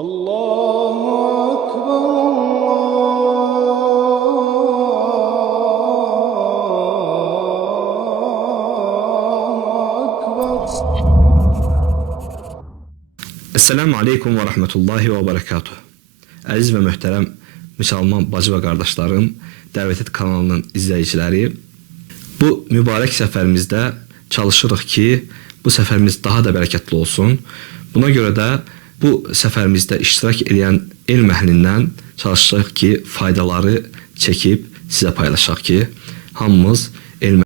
Allahu Ekber, Allahu Ekber. Esselamu Aleyküm ve Rahmetullahi ve Berekatuhu. Əziz və möhtərəm müsəlman bacı və qardaşlarım, Dəvət Et kanalının izləyiciləri, bu mübarək səfərimizdə çalışırıq ki, bu səfərimiz daha da bərəkətli olsun. Buna görə də bu səfərimizdə iştirak edən elm əhlindən çalışırıq ki, faydaları çəkib sizə paylaşaq ki, hamımız elm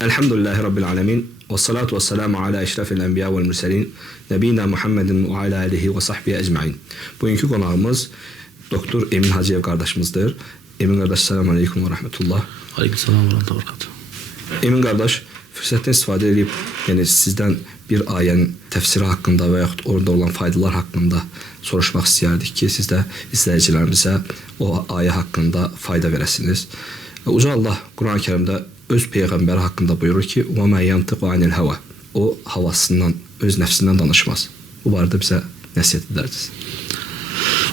Elhamdülillahi Rabbil alemin ve salatu ve selamu ala eşrefil enbiya vel mürselin nebina Muhammedin ve ala alihi ve sahbihi ecmain. Bugünkü konağımız Doktor Emin Hacıyev kardeşimizdir. Emin kardeş, selamun aleyküm ve rahmetullah. Aleyküm selam ve rahmetullah. Emin kardeş, fürsətten istifadə edib, yəni sizdən bir ayənin təfsiri haqqında və yaxud orada olan faydalar haqqında soruşmaq istəyərdik ki, siz də izləyicilərimizə o ayə haqqında fayda verəsiniz. Uca Allah Quran-ı Kərimdə öz peyğəmbəri haqqında buyurur ki, وَمَا يَنْتِقُ عَنِ الْهَوَى. O havasından, öz nəfsindən danışmaz. Bu barədə bizə nəsihət edərdiniz.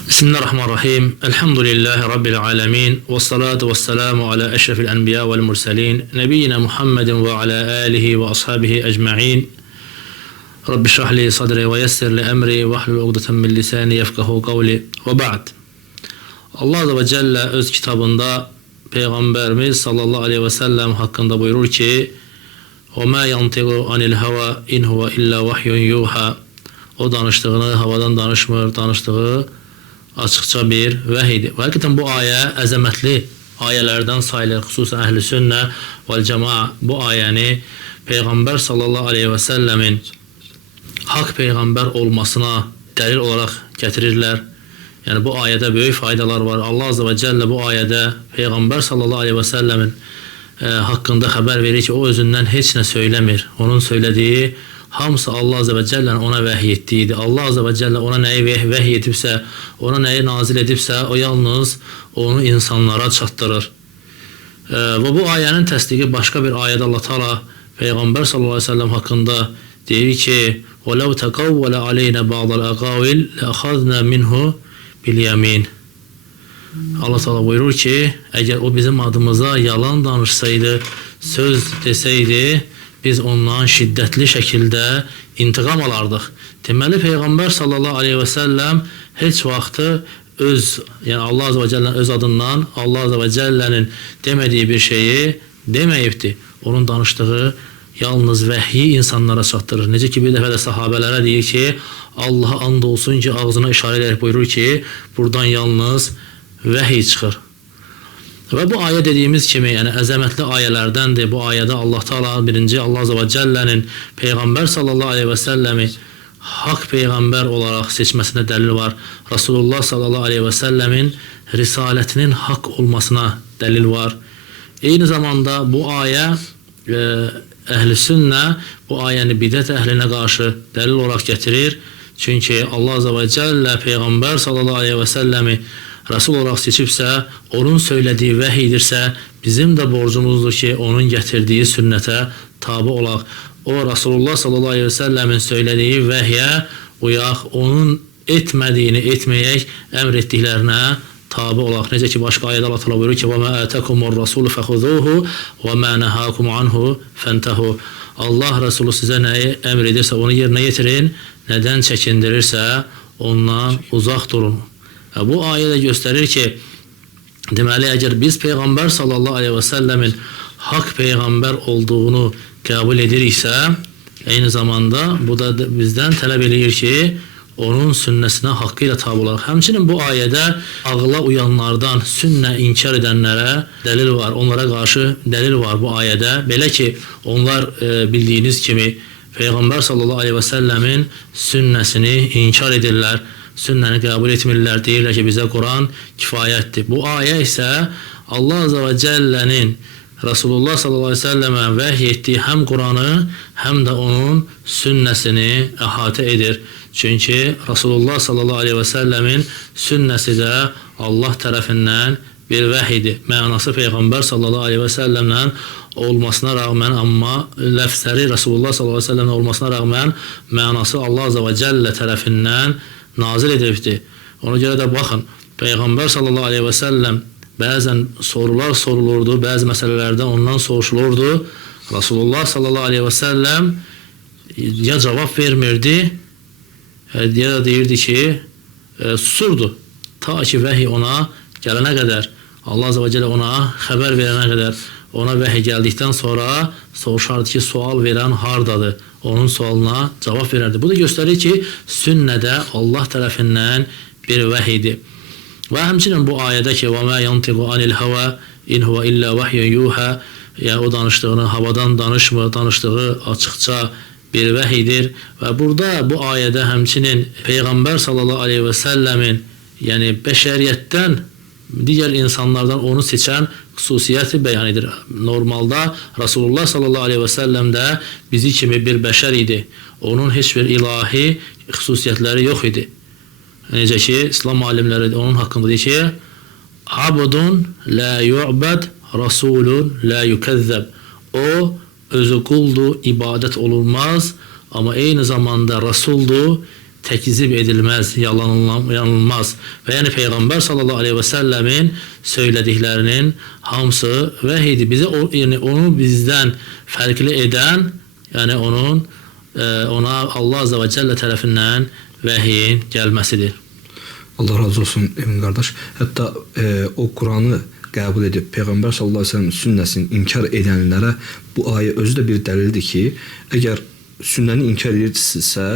Bismillahirrahmanirrahim. Elhamdülillahi Rabbil alemin. Ve salatu ve selamu ala eşrefil enbiya vel murselin. Nebiyyina Muhammedin ve ala alihi ve ashabihi ecma'in. Rabbi şrahli sadri ve yessir li emri ve ahlul uqdeten min lisani yefkahu kavli. Ve ba'd. Allah Azze ve Celle öz kitabında Peygamberimiz sallallahu aleyhi ve sellem hakkında buyurur ki, وَمَا يَنْتِقُ عَنِ الْهَوَى اِنْ هُوَ اِلَّا وَحْيٌ يُوحَى. O danıştığını havadan danışmır, danıştığı açıkça bir vəhidir. Və həqiqətən bu ayə əzəmətli ayələrdən sayılır. Xüsusən əhl-i sünnə vəl cəmaa bu ayəni Peyğəmbər sallallahu aleyhi və səlləmin haqq Peyğəmbər olmasına dəlil olaraq gətirirlər. Yəni bu ayədə böyük faydalar var. Allah Azze ve Celle bu ayədə Peyğəmbər sallallahu aleyhi və səlləmin haqqında xəbər verir ki, o özündən heç nə söyləmir. Onun söylədiyi hamısı Allah Azze ve Celle'nin ona vəhiy etdiyidir. Allah Azze ve Celle ona nəyi vəhiy edibsə, ona nəyi nazil edibsə, o yalnız onu insanlara çatdırır. Və bu ayənin təsdiqi başqa bir ayədə Allah Teala Peyğəmbər sallallahu aleyhi ve sellem haqqında deyir ki, وَلَوْ تَقَوَّلَ عَلَيْنَا بَعْضَ الْأَقَاوِلِ لَأَخَذْنَا مِنْهُ بِالْيَمِينَ. Allah Teala buyurur ki, əgər o bizim adımıza yalan danışsaydı, söz desəydi, biz ondan şiddətli şəkildə intiqam alardıq. Deməli, Peyğəmbər sallallahu aleyhi və səlləm heç vaxtı yəni Allah Azze ve Celle'nin öz adından Allah Azze ve Celle'nin demədiyi bir şeyi deməyibdir. Onun danışdığı yalnız vəhyi insanlara çatdırır. Necə ki, bir dəfə də sahabələrə deyir ki, Allah'a and olsun ki, ağzına işarə edərək buyurur ki, buradan yalnız vəhiy çıxır. Və bu ayə dediyimiz kimi, yəni əzəmətli ayələrdəndir. Bu ayədə Allah Teala birinci Allah Azze ve Celle'nin Peyğəmbər sallallahu aleyhi və səlləmi haqq Peyğəmbər olaraq seçməsinə dəlil var. Rasulullah sallallahu aleyhi və səlləmin risalətinin haqq olmasına dəlil var. Eyni zamanda bu ayə əhl-i sünnə bu ayəni bidət əhlinə qarşı dəlil olaraq gətirir. Çünki Allah Azze ve Celle Peyğəmbər sallallahu aleyhi və səlləmi Resul olarak seçibsə, onun söylədiyi vəhidirsə, bizim də borcumuzdur ki, onun gətirdiyi sünnətə tabi olaq. O, Rasulullah sallallahu aleyhi ve sellemin söylədiyi vəhiyə uyaq, onun etmədiyini etməyək, əmr etdiklərinə tabi olaq. Necə ki, başqa ayədə Allah Teala buyurur ki, وَمَا آتَكُمُ الرَّسُولُ فَخُذُوهُ وَمَا نَهَاكُمْ عَنْهُ فَانْتَهُ. Allah Resulü sizə nəyi əmr edirsə, onu yerinə yetirin, nədən çəkindirirsə, ondan uzaq durun. Bu ayə də göstərir ki, deməli, əgər biz Peyğəmbər sallallahu aleyhi və səlləmin haqq Peyğəmbər olduğunu qəbul ediriksə, eyni zamanda bu da bizdən tələb edir ki, onun sünnəsinə haqqı ilə tabi olaraq. Həmçinin bu ayədə ağla uyanlardan sünnə inkar edənlərə dəlil var, onlara qarşı dəlil var bu ayədə. Belə ki, onlar bildiyiniz kimi Peyğəmbər sallallahu aleyhi və səlləmin sünnəsini inkar edirlər, sünnəni qəbul etmirlər, deyirlər ki, bizə Quran kifayətdir. Bu ayə isə Allah Azze və Cəllənin Rasulullah sallallahu aleyhi ve selleme vəhy etdiyi həm Quranı, həm də onun sünnəsini əhatə edir. Çünki Rasulullah sallallahu aleyhi ve sellemin sünnəsi də Allah tərəfindən bir vəhiydir. Mənası Peyğəmbər sallallahu aleyhi ve sellemlə olmasına rağmen, amma ləfzləri Rasulullah sallallahu aleyhi ve sellemlə olmasına rağmen mənası Allah Azze və Cəllə tərəfindən nazil edilibdir. Ona görə də baxın, Peyğəmbər sallallahu aleyhi ve sellem bəzən sorular sorulurdu, bəzi məsələlərdə ondan soruşulurdu. Rasulullah sallallahu aleyhi ve sellem ya cavab vermirdi, ya da deyirdi ki, susurdu. Ta ki vəhiy ona gələnə qədər, Allah Azze və Cəllə ona xəbər verənə qədər, ona vəhiy gəldikdən sonra soruşardı ki, sual verən hardadır? Onun sualına cavab verərdi. Bu da göstərir ki, sünnədə Allah tərəfindən bir vəhiydir. Və həmçinin bu ayədə ki, وَمَا يَنْتِقُ عَنِ الْهَوَى اِنْ هُوَ إِلَّا وَحْيٌ يُوحَى, yəni o danışdığını havadan danışmır, danışdığı açıqca bir vəhiydir. Və burada bu ayədə həmçinin Peyğəmbər sallallahu aleyhi və səlləmin, yəni bəşəriyyətdən, digər insanlardan onu seçən xüsusiyyəti bəyan edir. Normalda Rasulullah sallallahu aleyhi və səlləm də bizi kimi bir bəşər idi. Onun heç bir ilahi xüsusiyyətləri yox idi. Necə ki, İslam alimləri onun haqqında deyir ki, Abdun la yu'bad, Rasulun la yukəzzəb. O, özü quldur, ibadət olunmaz, amma eyni zamanda Rasuldur, təkzib edilməz, yanılmaz. Və yəni Peyğəmbər sallallahu aleyhi və səlləmin söylədiklərinin hamısı vəhiydir. Bizə yəni onu bizdən fərqli edən, yəni ona Allah Azze və Cəllə tərəfindən vəhiyin gəlməsidir. Allah razı olsun Emin qardaş. Hətta o Quranı qəbul edib Peyğəmbər sallallahu aleyhi ve sellem sünnəsini inkar edənlərə bu ayə özü də bir dəlildir ki, əgər sünnəni inkar edirsinizsə,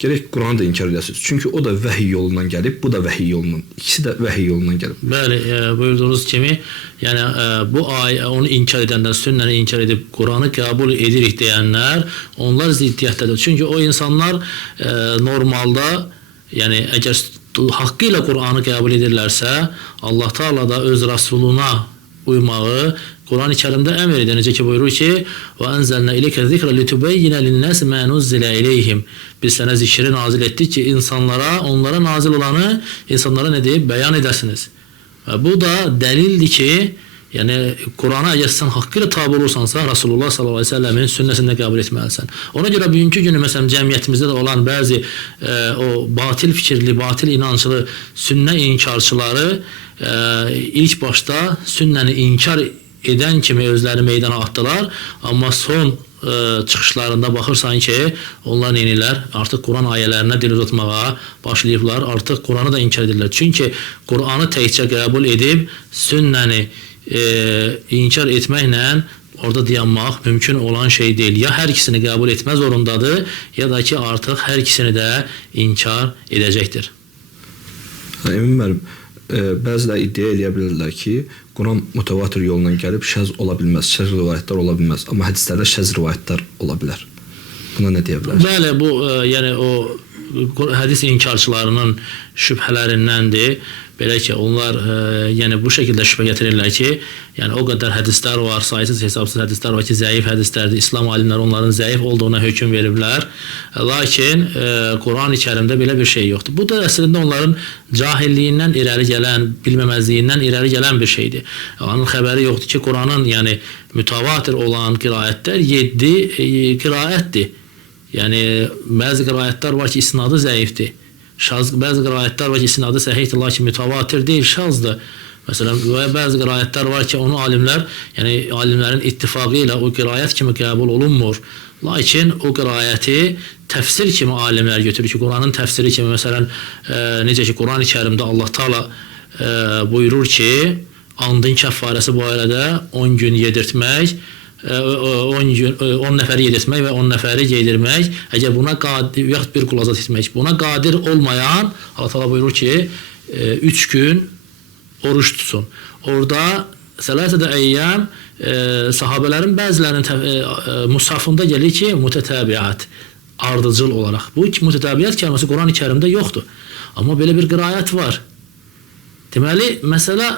gərək Quranı da inkar edəsiniz. Çünki o da vəhiy yolundan gəlib, bu da vəhiy yolundan. İkisi də vəhiy yolundan gəlib. Bəli, buyurduğunuz kimi, yəni bu ayə onu inkar edənlər, sünnəni inkar edib Quranı qəbul edirik deyənlər, onlar ziddiyyətdədir. Çünki o insanlar normalda, yəni əgər haqqı ilə Quranı qəbul edirlərsə, Allah Teala da öz Rasuluna uymağı Quran-ı Kərimdə əmr edir. Necə ki buyurur ki, وَأَنْزَلْنَا إِلَيْكَ الذِّكْرَ لِتُبَيِّنَ لِلنَّاسِ مَا نُزِّلَ إِلَيْهِمْ. Biz sənə zikri nazil etdik ki, onlara nazil olanı insanlara nə deyib? Bəyan edəsiniz. Bu da dəlildir ki, yəni Qurana əgər sən haqqı ilə tabi olursansa, Rasulullah sallallahu aleyhi ve sellemin sünnəsində qəbul etməlisən. Ona görə bugünkü günü məsələn cəmiyyətimizdə də olan bəzi o batil fikirli, batil inanclı sünnə inkarçıları ilk başda sünnəni inkar edən kimi özləri meydana atdılar, amma son çıxışlarında baxırsan ki, onlar neynirlər? Artıq Quran ayələrinə dil uzatmağa başlayıblar, artıq Quranı da inkar edirlər. Çünki Quranı təkcə qəbul edib sünnəni inkar etməklə orada dayanmaq mümkün olan şey deyil. Ya hər ikisini qəbul etmə zorundadır, ya da ki artıq hər ikisini də inkar edəcəkdir. Emin müəllim, bəziləri iddia edə bilərlər ki, Quran mütəvatir yolundan gəlib şəz ola bilməz, şəz rivayətlər ola bilməz, amma hədislərdə şəz rivayətlər ola bilər. Buna nə deyə bilərsiniz? Bəli, bu yəni o hədis inkarçılarının şübhələrindəndir. Belə ki, onlar yəni bu şəkildə şübhə gətirirlər ki, yəni o qədər hədislər var, sayısız hesabsız hədislər var ki, zəif hədislərdir. İslam alimləri onların zəif olduğuna hökm veriblər. Lakin Quran-ı Kərimdə belə bir şey yoxdur. Bu da əslində onların cahilliyindən irəli gələn, bilməməzliyindən irəli gələn bir şeydir. Onun xəbəri yoxdur ki, Quranın yəni mütəvatir olan qiraətlər 7 qiraətdir. Yəni bəzi qiraətlər var ki, isnadı zəifdir. Bəzi qiraətlər var ki, isnadı səhihdir, lakin mütəvatir deyil, şazdır. Məsələn, bəzi qiraətlər var ki, onu alimlər, yəni alimlərin ittifaqı ilə o qiraət kimi qəbul olunmur. Lakin o qiraəti təfsir kimi alimlər götürür ki, Quranın təfsiri kimi, məsələn, necə ki, Quran-ı Kərimdə Allah Taala buyurur ki, andın kəffarəsi barədə 10 gün yedirtmək, 10 nəfəri yedirtmək və 10 nəfəri yedirmək, əgər buna qadir, yaxud bir qul azad etmək, buna qadir olmayan, Allah Taala buyurur ki, 3 gün oruç tutsun. Orada Sələtədə əyyəm sahabələrin bəzilərinin musafında gəlir ki, mütətəbiət, ardıcıl olaraq. Bu mütətəbiət kəlməsi Quran-ı Kərimdə yoxdur. Amma belə bir qiraət var. Deməli, məsələ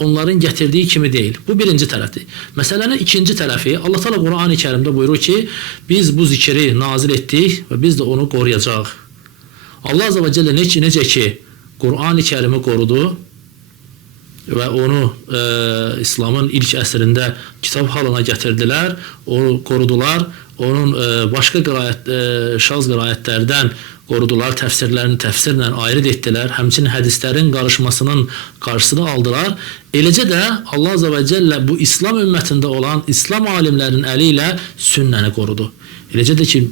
onların gətirdiyi kimi deyil. Bu birinci tərəfdir. Məsələnin ikinci tərəfi, Allah Teala Quran-ı Kərimdə buyurur ki, biz bu zikri nazil etdik və biz də onu qoruyacaq. Allah Azze ve Celle necə ki, Quran-ı Kərimi qorudu və onu İslamın ilk əsrində kitab halına gətirdilər, onu qorudular, onun başqa şaz qiraətlərdən qorudular, təfsirlərini təfsirlə ayrı etdilər, həmçinin hədislərin qarışmasının qarşısını aldılar. Eləcə də Allah Azze ve Celle bu İslam ümmətində olan İslam alimlərinin əli ilə sünnəni qorudu. Eləcə də ki,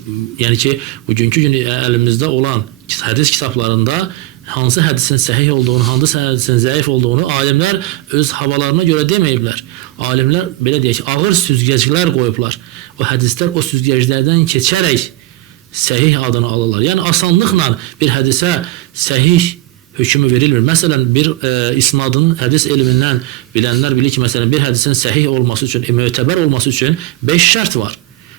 yəni ki, bugünkü gün əlimizdə olan hədis kitablarında hansı hədisin səhih olduğunu, hansı hədisin zəif olduğunu alimlər öz havalarına görə deməyiblər. Alimlər, belə deyək ki, ağır süzgəclər qoyublar. O hədislər o süzgəclərdən keçərək səhih adını alırlar. Yəni, asanlıqla bir hədisə səhih hökmü verilmir. Məsələn, bir isnadın hədis elmindən bilənlər bilir ki, məsələn, bir hədisin səhih olması üçün, mötəbər olması üçün 5 şərt var.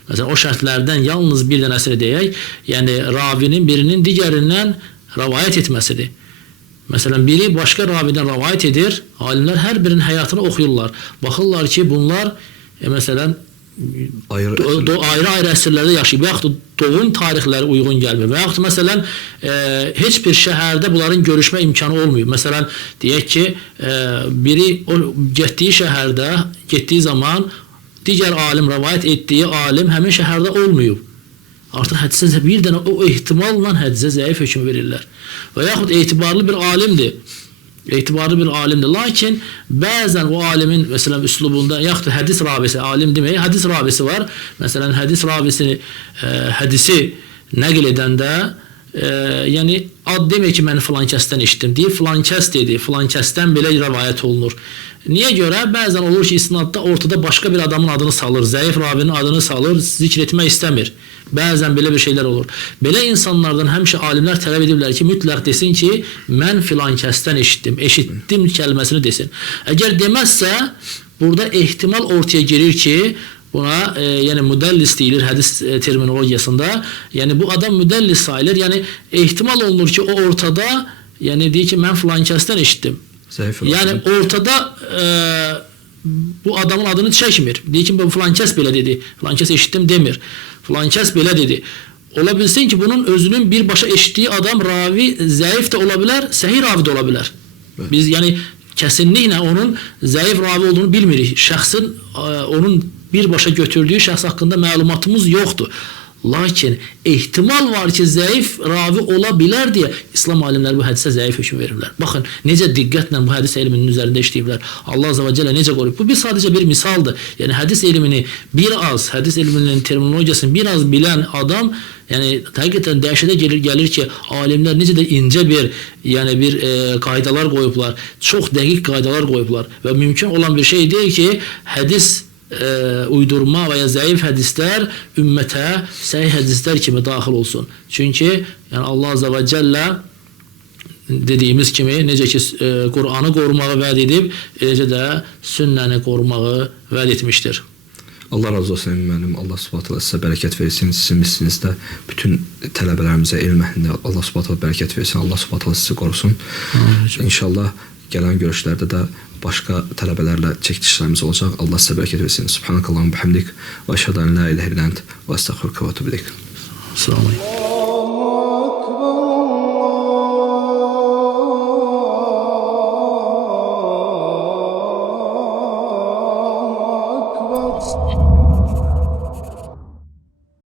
Məsələn, o şərtlərdən yalnız bir dənəsini deyək, yəni ravinin birinin digərindən rəvayət etməsidir. Məsələn, biri başqa ravidən rəvayət edir, alimlər hər birinin həyatını oxuyurlar. Baxırlar ki, bunlar, məsələn, ayrı-ayrı əsrlərdə yaşayıb, və yaxud doğum tarixləri uyğun gəlmir, və yaxud, məsələn, heç bir şəhərdə bunların görüşmə imkanı olmuyor. Məsələn, deyək ki, biri getdiyi şəhərdə, getdiyi zaman digər alim rəvayət etdiyi alim həmin şəhərdə olmuyor. Artıq hədisə bir dənə o ehtimalla hədisə zəif hökm verirlər. Və yaxud etibarlı bir alimdir. Lakin bəzən o alimin, məsələn, üslubunda, yaxud hədis ravisi, alim demək, hədis ravisi var. Məsələn, hədis ravisini, hədisi nəql edəndə, yəni, ad demək ki, mən filan kəsdən eşitdim, deyib, filan kəs dedi, filan kəsdən belə rəvayət olunur. Niyə görə? Bəzən olur ki, isnadda ortada başqa bir adamın adını salır, zəif ravinin adını salır, zikr etmək istəmir. Bəzən belə bir şeylər olur. Belə insanlardan həmişə alimlər tələb ediblər ki, mütləq desin ki, mən filan kəsdən eşitdim kəlməsini desin. Əgər deməzsə, burada ehtimal ortaya girir ki, buna yəni müdəllis deyilir hədis terminologiyasında. Yəni bu adam müdəllis sayılır. Yəni ehtimal olunur ki, o ortada, yəni deyir ki, mən filan kəsdən eşitdim. Yəni ortada bu adamın adını çəkmir. Deyir ki, filan kəs belə dedi, filan kəs eşitdim demir. Filan kəs belə dedi. Ola bilsin ki, bunun özünün birbaşa eşitdiyi adam ravi zəif də ola bilər, səhih ravi də ola bilər. Biz yəni kəsinliklə onun zəif ravi olduğunu bilmirik. Şəxsin onun birbaşa götürdüyü şəxs haqqında məlumatımız yoxdur. Lakin ehtimal var ki, zəif ravi ola bilər deyə İslam alimləri bu hədisə zəif hökm verirlər. Baxın, necə diqqətlə bu hədis elminin üzərində işləyiblər. Allah Azze ve Celle necə qoruyub. Bu sadəcə bir misaldır. Yəni, hədis elmini hədis elminin terminologiyasını biraz bilən adam, yəni, həqiqətən dəhşətə gəlir ki, alimlər necə də incə bir qaydalar qoyublar, çox dəqiq qaydalar qoyublar və mümkün olan bir şey deyil ki, hədis uydurma və ya zəif hədislər ümmətə səhih hədislər kimi daxil olsun. Çünki yəni Allah Azze ve Celle dediyimiz kimi necə ki Qur'anı qorumağı vəd edib, eləcə də sünnəni qorumağı vəd etmişdir. Allah razı olsun müəllim. Allah Subhanahu sizə bərəkət versin. Sizin mislinizdə bütün tələbələrimizə elm əhlində Allah Subhanahu bərəkət versin. Allah Subhanahu sizi qorusun. İnşallah gələn görüşlərdə də başqa tələbələrlə çəkilişlərimiz olacaq. Allah sizə bərəkət versin. Subhanakallahumma bihamdik və əşhədu an la ilahe illə ent və estəğfiruke və etûbü ileyk. Assalamu aleykum.